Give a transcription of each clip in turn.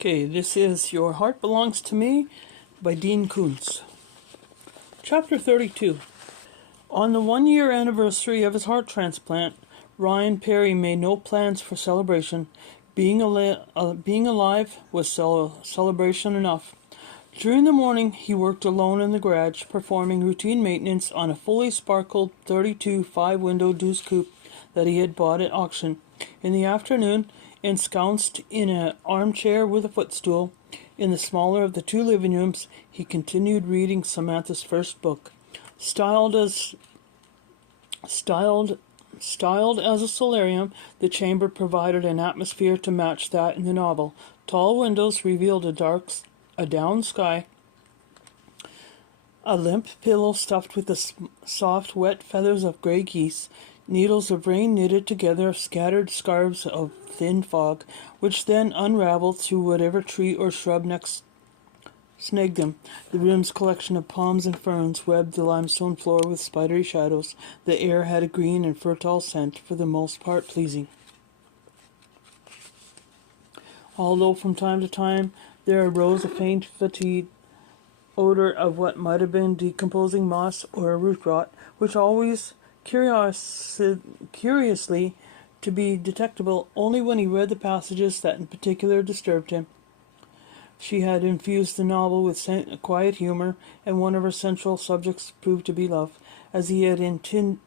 Okay, this is Your Heart Belongs to Me by Dean Koontz. Chapter 32. On the 1-year anniversary of his heart transplant, Ryan Perry made no plans for celebration. Being alive was celebration enough. During the morning, he worked alone in the garage, performing routine maintenance on a fully sparkled 32 5-window Deuce Coupe that he had bought at auction. In the afternoon, ensconced in an armchair with a footstool, in the smaller of the two living rooms, he continued reading Samantha's first book. Styled as a solarium, the chamber provided an atmosphere to match that in the novel. Tall windows revealed a down sky, a limp pillow stuffed with the soft, wet feathers of gray geese, needles of rain knitted together, scattered scarves of thin fog, which then unraveled through whatever tree or shrub next snagged them. The room's collection of palms and ferns webbed the limestone floor with spidery shadows. The air had a green and fertile scent, for the most part pleasing, although from time to time there arose a faint, fetid odor of what might have been decomposing moss or root rot, which always curiously to be detectable only when he read the passages that in particular disturbed him. She had infused the novel with quiet humor, and one of her central subjects proved to be love, as he had intuited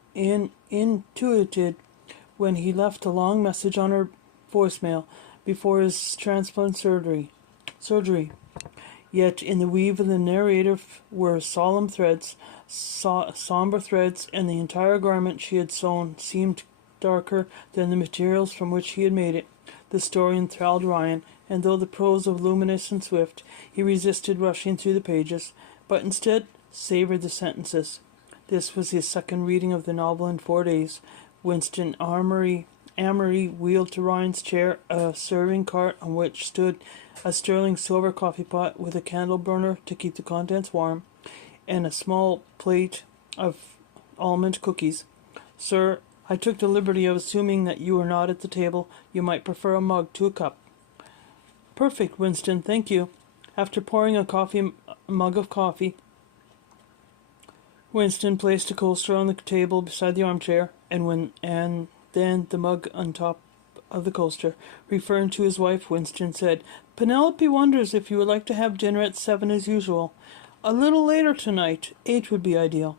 when he left a long message on her voicemail before his transplant surgery. Yet in the weave of the narrative were solemn threads, somber threads, and the entire garment she had sewn seemed darker than the materials from which he had made it. The story enthralled Ryan, and though the prose was luminous and swift, he resisted rushing through the pages, but instead savored the sentences. This was his second reading of the novel in 4 days. Winston Amory wheeled to Ryan's chair a serving cart on which stood a sterling silver coffee pot with a candle burner to keep the contents warm, and a small plate of almond cookies. "Sir, I took the liberty of assuming that you were not at the table. You might prefer a mug to a cup." "Perfect, Winston, thank you." After pouring a mug of coffee, Winston placed a coaster on the table beside the armchair, and then the mug on top of the coaster. Referring to his wife, Winston said, "Penelope wonders if you would like to have dinner at 7 as usual. A little later tonight. 8 would be ideal."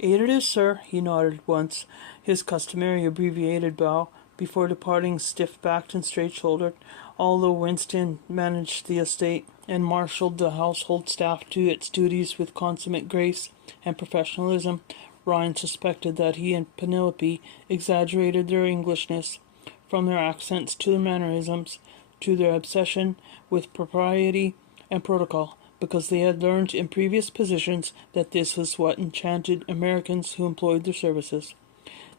"8 it is, sir." He nodded once, his customary abbreviated bow, before departing stiff-backed and straight-shouldered. Although Winston managed the estate and marshaled the household staff to its duties with consummate grace and professionalism, Ryan suspected that he and Penelope exaggerated their Englishness, from their accents to their mannerisms to their obsession with propriety and protocol, because they had learned in previous positions that this was what enchanted Americans who employed their services.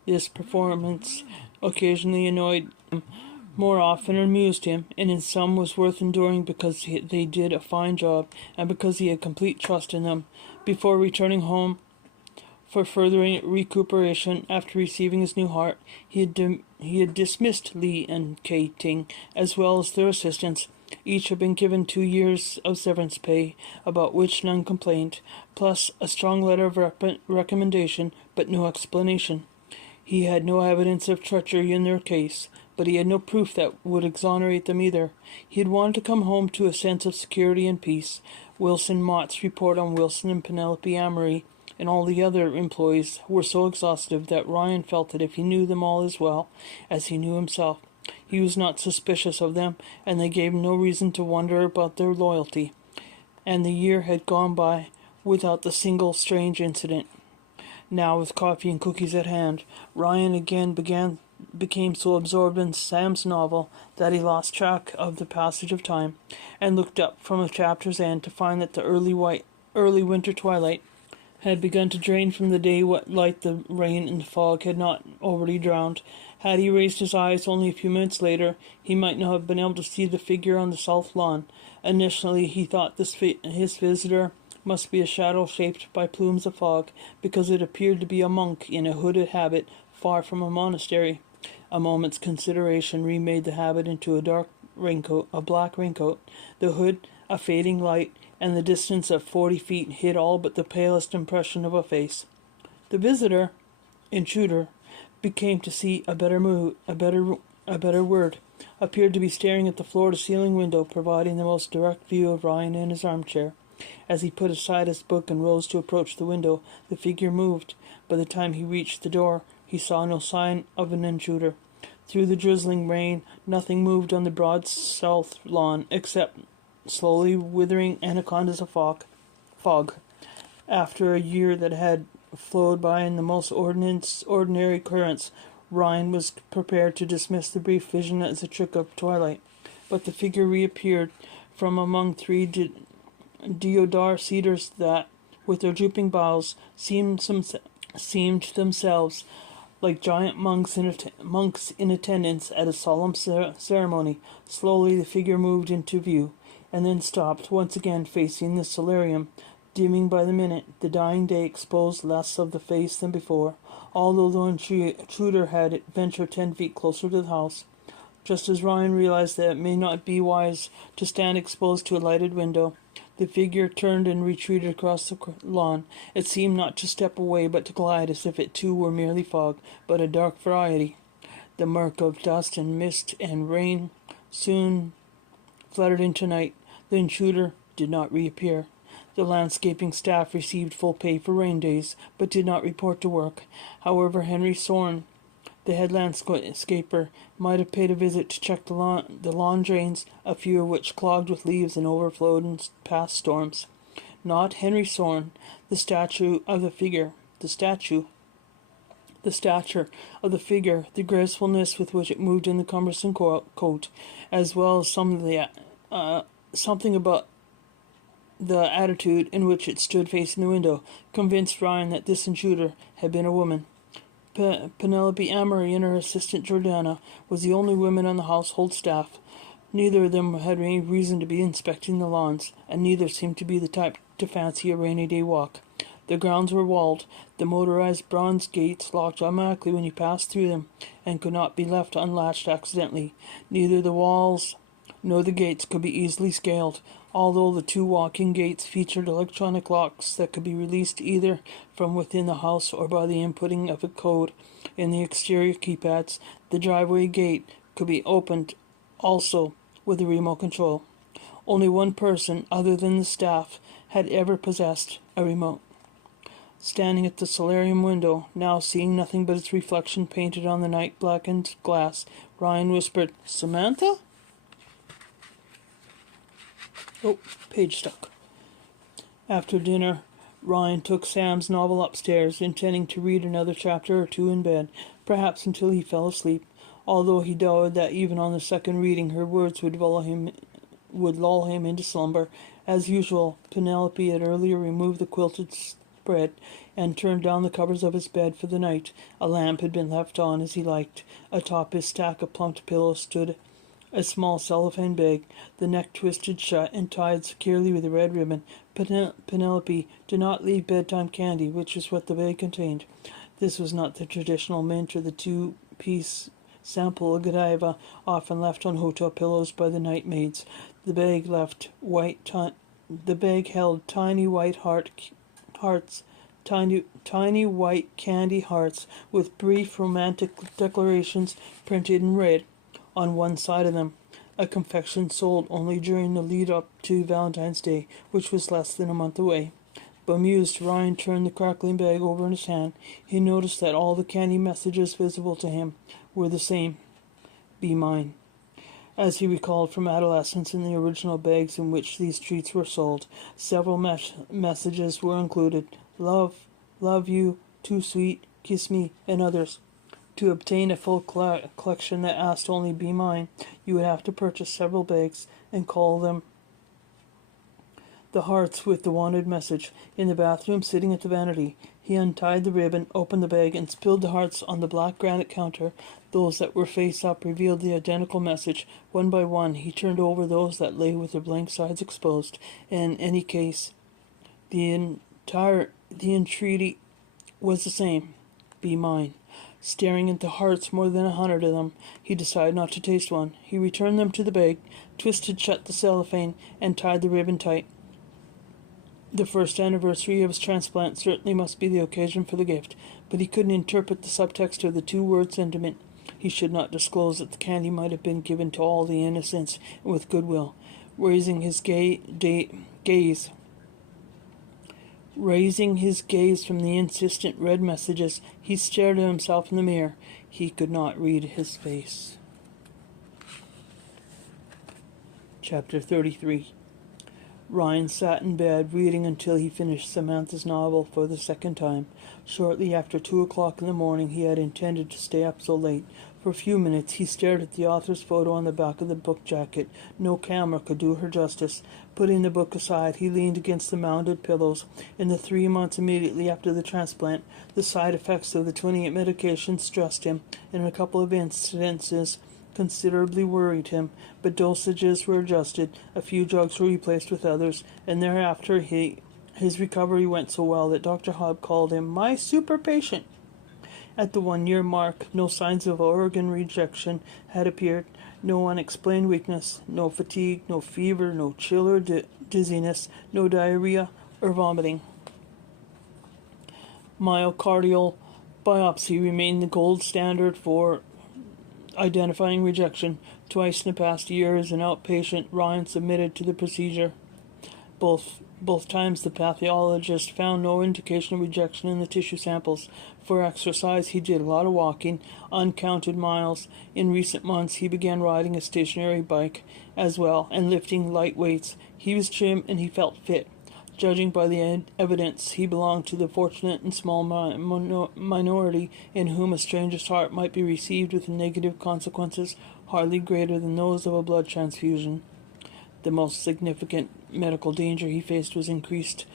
This performance occasionally annoyed him, more often amused him, and in some was worth enduring because they did a fine job, and because he had complete trust in them. Before returning home for further recuperation after receiving his new heart, he had dismissed Lee and Kay Ting, as well as their assistants. Each had been given 2 years of severance pay, about which none complained, plus a strong letter of recommendation, but no explanation. He had no evidence of treachery in their case, but he had no proof that would exonerate them either. He had wanted to come home to a sense of security and peace. Wilson Mott's report on Wilson and Penelope Amory and all the other employees were so exhaustive that Ryan felt that if he knew them all as well as he knew himself, he was not suspicious of them, and they gave him no reason to wonder about their loyalty. And the year had gone by without the single strange incident. Now, with coffee and cookies at hand, Ryan again became so absorbed in Sam's novel that he lost track of the passage of time, and looked up from a chapter's end to find that the early winter twilight had begun to drain from the day what light the rain and the fog had not already drowned. Had he raised his eyes only a few minutes later, he might not have been able to see the figure on the south lawn. Initially, he thought his visitor must be a shadow shaped by plumes of fog, because it appeared to be a monk in a hooded habit far from a monastery. A moment's consideration remade the habit into a dark black raincoat, the hood a fading light, and the distance of 40 feet hid all but the palest impression of a face. The intruder, became to see a better word, appeared to be staring at the floor-to-ceiling window, providing the most direct view of Ryan in his armchair. As he put aside his book and rose to approach the window, the figure moved. By the time he reached the door, he saw no sign of an intruder. Through the drizzling rain, nothing moved on the broad south lawn except slowly withering anacondas of fog. After a year that had flowed by in the most ordinary currents, Ryan was prepared to dismiss the brief vision as a trick of twilight. But the figure reappeared from among three deodar cedars that, with their drooping boughs, seemed themselves like giant monks in attendance at a solemn ceremony. Slowly the figure moved into view, and then stopped, once again facing the solarium. Dimming by the minute, the dying day exposed less of the face than before, although the intruder had ventured 10 feet closer to the house. Just as Ryan realized that it may not be wise to stand exposed to a lighted window, the figure turned and retreated across the lawn. It seemed not to step away, but to glide, as if it too were merely fog, but a dark variety. The murk of dust and mist and rain soon fluttered into night. The intruder did not reappear. The landscaping staff received full pay for rain days, but did not report to work. However, Henry Sorn, the head landscaper, might have paid a visit to check the lawn drains, a few of which clogged with leaves and overflowed in past storms. Not Henry Sorn, the stature of the figure, the gracefulness with which it moved in the cumbersome coat, as well as something about the attitude in which it stood facing the window, convinced Ryan that this intruder had been a woman. Penelope Amory and her assistant Jordana was the only women on the household staff. Neither of them had any reason to be inspecting the lawns, and neither seemed to be the type to fancy a rainy day walk. The grounds were walled, the motorized bronze gates locked automatically when you passed through them, and could not be left unlatched accidentally. Neither the walls nor the gates could be easily scaled, although the two walking gates featured electronic locks that could be released either from within the house or by the inputting of a code in the exterior keypads. The driveway gate could be opened also with a remote control. Only one person, other than the staff, had ever possessed a remote. Standing at the solarium window, now seeing nothing but its reflection painted on the night-blackened glass, Ryan whispered, "Samantha?" Oh, page stuck. After dinner, Ryan took Sam's novel upstairs, intending to read another chapter or two in bed, perhaps until he fell asleep, although he doubted that even on the second reading her words would lull him into slumber. As usual, Penelope had earlier removed the quilted spread and turned down the covers of his bed for the night. A lamp had been left on as he liked. Atop his stack of plumped pillows stood a small cellophane bag, the neck twisted shut and tied securely with a red ribbon. Penelope did not leave bedtime candy, which was what the bag contained. This was not the traditional mint or the two-piece sample of Godiva often left on hotel pillows by the night maids. The bag held tiny white tiny white candy hearts with brief romantic declarations printed in red on one side of them, a confection sold only during the lead-up to Valentine's Day, which was less than a month away. Bemused, Ryan turned the crackling bag over in his hand. He noticed that all the candy messages visible to him were the same. "Be mine." As he recalled from adolescence in the original bags in which these treats were sold, several messages were included. Love you, too sweet, kiss me, and others. To obtain a full collection that asked only "Be mine," you would have to purchase several bags and call them the hearts with the wanted message. In the bathroom, sitting at the vanity, he untied the ribbon, opened the bag, and spilled the hearts on the black granite counter. Those that were face up revealed the identical message. One by one, he turned over those that lay with their blank sides exposed. In any case, the entreaty was the same. "Be mine." Staring at the hearts, more than 100 of them, he decided not to taste one. He returned them to the bag, twisted shut the cellophane, and tied the ribbon tight. The first anniversary of his transplant certainly must be the occasion for the gift, but he couldn't interpret the subtext of the two-word sentiment. He should not disclose that the candy might have been given to all the innocents and with goodwill. Raising his gaze from the insistent red messages, he stared at himself in the mirror. He could not read his face. Chapter 33. Ryan sat in bed reading until he finished Samantha's novel for the second time. Shortly after 2 o'clock in the morning he had intended to stay up so late. For a few minutes he stared at the author's photo on the back of the book jacket. No camera could do her justice. Putting the book aside, he leaned against the mounded pillows. In the 3 months immediately after the transplant, the side effects of the 28 medications stressed him. In a couple of instances, considerably worried him, but dosages were adjusted, a few drugs were replaced with others, and thereafter his recovery went so well that Dr. Hobb called him my super patient. At the 1-year mark, no signs of organ rejection had appeared, no unexplained weakness, no fatigue, no fever, no chill or dizziness, no diarrhea or vomiting. Myocardial biopsy remained the gold standard for identifying rejection. Twice in the past year as an outpatient, Ryan submitted to the procedure. Both times the pathologist found no indication of rejection in the tissue samples. For exercise, he did a lot of walking, uncounted miles. In recent months, he began riding a stationary bike as well and lifting light weights. He was trim and he felt fit. Judging by the evidence, he belonged to the fortunate and small minority in whom a stranger's heart might be received with negative consequences hardly greater than those of a blood transfusion. The most significant medical danger he faced was increased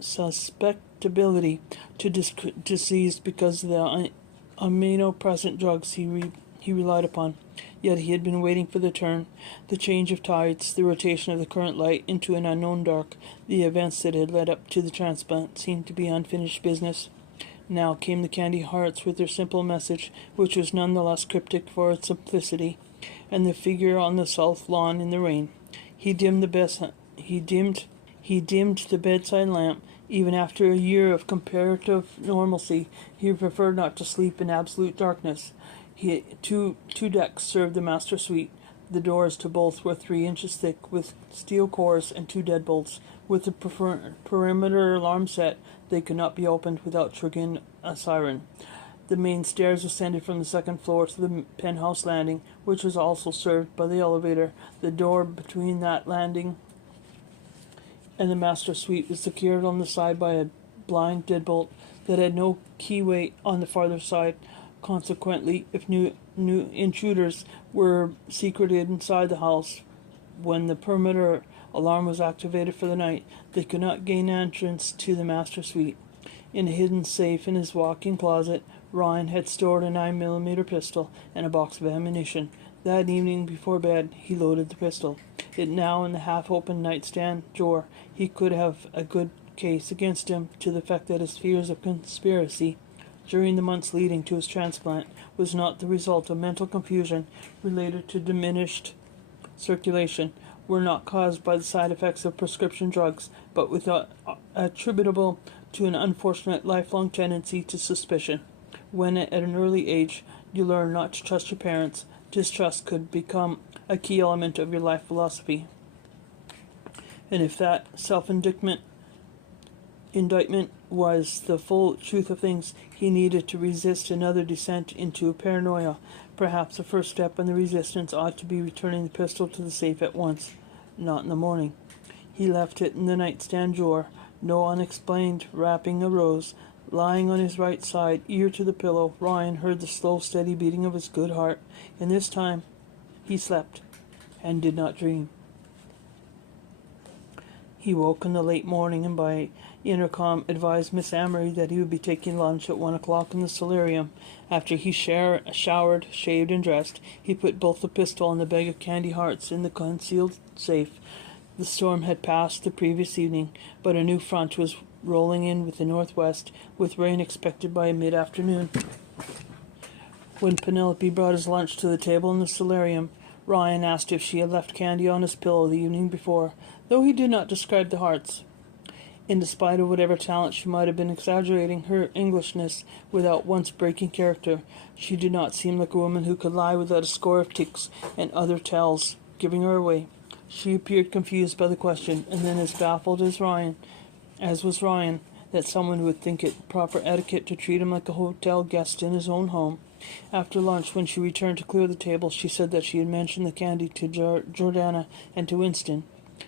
susceptibility to disease because of the immunosuppressant drugs he relied upon. Yet he had been waiting for the turn, the change of tides, the rotation of the current light into an unknown dark. The events that had led up to the transplant seemed to be unfinished business. Now came the candy hearts with their simple message, which was none the less cryptic for its simplicity, and the figure on the south lawn in the rain. He dimmed the bedside lamp. Even after a year of comparative normalcy, he preferred not to sleep in absolute darkness. Two decks served the master suite. The doors to both were 3 inches thick, with steel cores and 2 deadbolts. With the perimeter alarm set, they could not be opened without triggering a siren. The main stairs ascended from the second floor to the penthouse landing, which was also served by the elevator. The door between that landing and the master suite was secured on the side by a blind deadbolt that had no keyway on the farther side. Consequently, if new intruders were secreted inside the house when the perimeter alarm was activated for the night, they could not gain entrance to the master suite. In a hidden safe in his walk-in closet, Ryan had stored a 9mm pistol and a box of ammunition. That evening before bed, he loaded the pistol. It now in the half-open nightstand drawer. He could have a good case against him to the effect that his fears of conspiracy during the months leading to his transplant was not the result of mental confusion related to diminished circulation, were not caused by the side effects of prescription drugs, but attributable to an unfortunate lifelong tendency to suspicion. When at an early age you learn not to trust your parents, distrust could become a key element of your life philosophy. And if that self-indictment was the full truth of things, he needed to resist another descent into paranoia. Perhaps the first step in the resistance ought to be returning the pistol to the safe at once, not in the morning. He left it in the nightstand drawer. No unexplained rapping arose. Lying on his right side, ear to the pillow, Ryan heard the slow, steady beating of his good heart, and this time he slept and did not dream. He woke in the late morning and by intercom advised Miss Amory that he would be taking lunch at 1 o'clock in the solarium. After he showered, shaved, and dressed, he put both the pistol and the bag of candy hearts in the concealed safe. The storm had passed the previous evening, but a new front was rolling in with the northwest, with rain expected by mid-afternoon. When Penelope brought his lunch to the table in the solarium, Ryan asked if she had left candy on his pillow the evening before, though he did not describe the hearts. In despite of whatever talent she might have been exaggerating her Englishness without once breaking character, she did not seem like a woman who could lie without a score of tics and other tells giving her away. She appeared confused by the question, and then as baffled as was Ryan, that someone would think it proper etiquette to treat him like a hotel guest in his own home. After lunch, when she returned to clear the table, she said that she had mentioned the candy to Jordana and to Winston,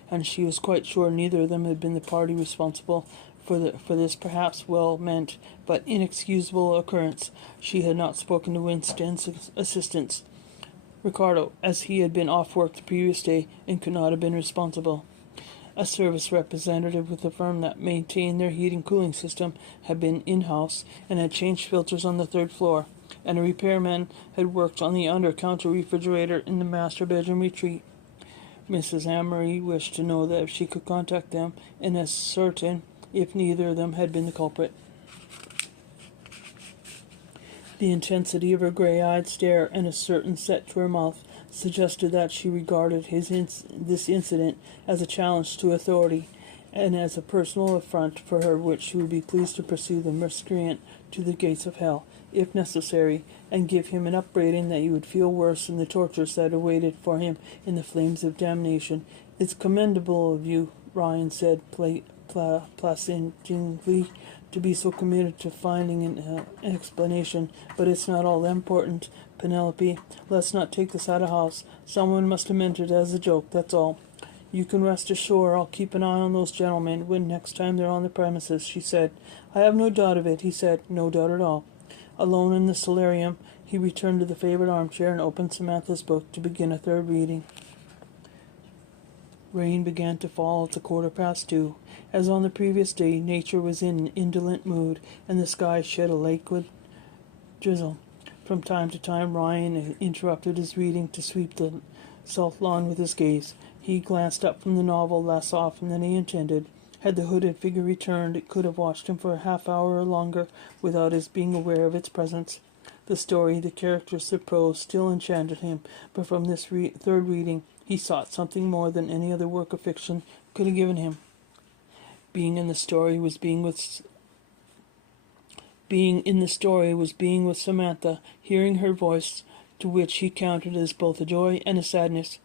and she was quite sure neither of them had been the party responsible for this perhaps well-meant but inexcusable occurrence. She had not spoken to Winston's assistants, Ricardo, as he had been off work the previous day and could not have been responsible. A service representative with the firm that maintained their heating cooling system had been in-house and had changed filters on the third floor, and a repairman had worked on the under-counter refrigerator in the master bedroom retreat. Mrs. Amory wished to know that if she could contact them and ascertain if neither of them had been the culprit. The intensity of her grey-eyed stare and a certain set to her mouth suggested that she regarded this incident as a challenge to authority and as a personal affront for her, which she would be pleased to pursue the miscreant to the gates of hell, if necessary, and give him an upbraiding that he would feel worse than the tortures that awaited for him in the flames of damnation. "It's commendable of you," Ryan said placidly, "to be so committed to finding an explanation, but it's not all that important. Penelope, let's not take this out of house. Someone must have meant it as a joke, that's all. You can rest assured I'll keep an eye on those gentlemen when next time they're on the premises," she said. "I have no doubt of it," he said. "No doubt at all." Alone in the solarium, he returned to the favorite armchair and opened Samantha's book to begin a third reading. Rain began to fall at the 2:15. As on the previous day, nature was in an indolent mood, and the sky shed a liquid drizzle. From time to time, Ryan interrupted his reading to sweep the south lawn with his gaze. He glanced up from the novel less often than he intended. Had the hooded figure returned, it could have watched him for a half-hour or longer without his being aware of its presence. The story, the characters, the prose still enchanted him, but from this third reading he sought something more than any other work of fiction could have given him. Being in the story was being with Samantha, hearing her voice, to which he counted as both a joy and a sadness.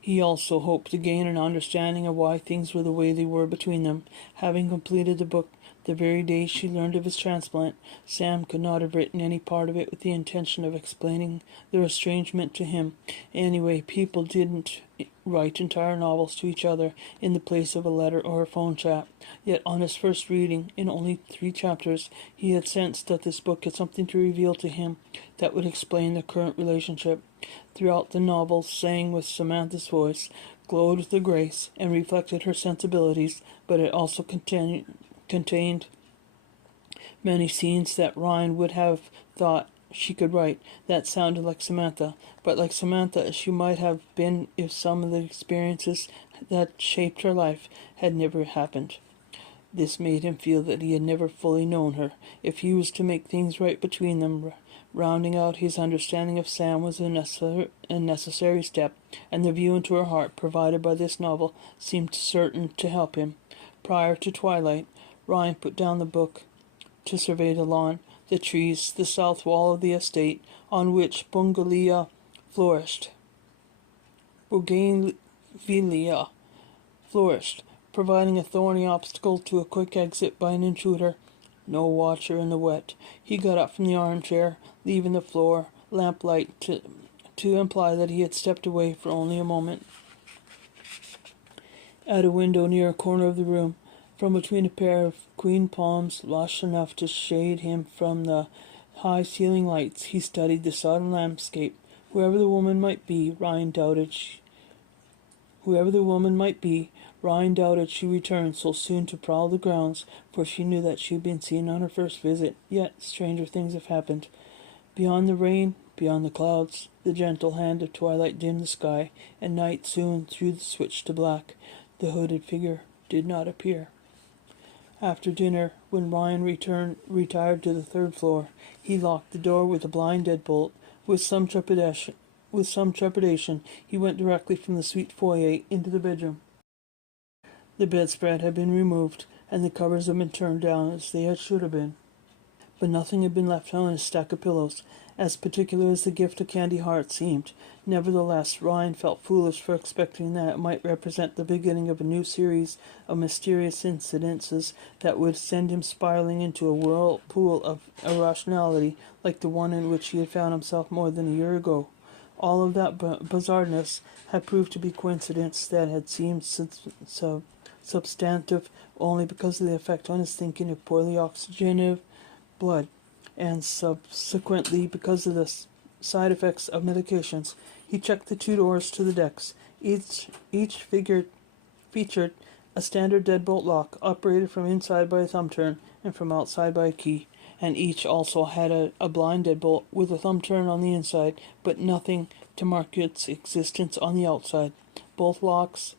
He also hoped to gain an understanding of why things were the way they were between them. Having completed the book the very day she learned of his transplant, Sam could not have written any part of it with the intention of explaining their estrangement to him. Anyway, people didn't write entire novels to each other in the place of a letter or a phone chat. Yet on his first reading, in only 3 chapters, he had sensed that this book had something to reveal to him that would explain the current relationship. Throughout the novel, sang with Samantha's voice, glowed with the grace, and reflected her sensibilities, but it also contained many scenes that Ryan would have thought she could write, that sounded like Samantha, but like Samantha as she might have been if some of the experiences that shaped her life had never happened. This made him feel that he had never fully known her. If he was to make things right between them, rounding out his understanding of Sam was a necessary step, and the view into her heart provided by this novel seemed certain to help him. Prior to twilight, Ryan put down the book to survey the lawn, the trees, the south wall of the estate, on which bougainvillea flourished, providing a thorny obstacle to a quick exit by an intruder. No watcher in the wet. He got up from the armchair, leaving the floor lamplight to imply that he had stepped away for only a moment. At a window near a corner of the room, from between a pair of queen palms lush enough to shade him from the high ceiling lights, he studied the sodden landscape. Whoever the woman might be, Ryan doubted she returned so soon to prowl the grounds, for she knew that she had been seen on her first visit. Yet stranger things have happened. Beyond the rain, Beyond the clouds, the gentle hand of twilight dimmed the sky, and night soon threw the switch to black. The hooded figure did not appear. After dinner, when Ryan retired to the third floor, he locked the door with a blind deadbolt. With some trepidation, he went directly from the suite foyer into the bedroom. The bedspread had been removed, and the covers had been turned down as they should have been. But nothing had been left on his stack of pillows, as particular as the gift of Candy Heart seemed. Nevertheless, Ryan felt foolish for expecting that it might represent the beginning of a new series of mysterious incidences that would send him spiraling into a whirlpool of irrationality like the one in which he had found himself more than a year ago. All of that bizarreness had proved to be coincidence that had seemed substantive only because of the effect on his thinking of poorly oxygenated blood, and subsequently because of the side effects of medications. He checked the 2 doors to the decks. Each featured a standard deadbolt lock, operated from inside by a thumb turn and from outside by a key, and each also had a blind deadbolt with a thumb turn on the inside, but nothing to mark its existence on the outside. Both locks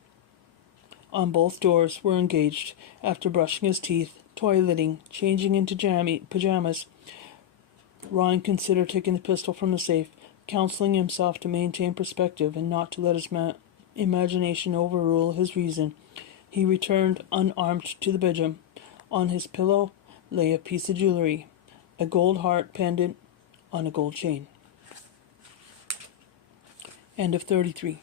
on both doors were engaged. After brushing his teeth, toileting, changing into pajamas, Ryan considered taking the pistol from the safe, counseling himself to maintain perspective and not to let his imagination overrule his reason. He returned unarmed to the bedroom. On his pillow lay a piece of jewelry, a gold heart pendant on a gold chain. End of 33.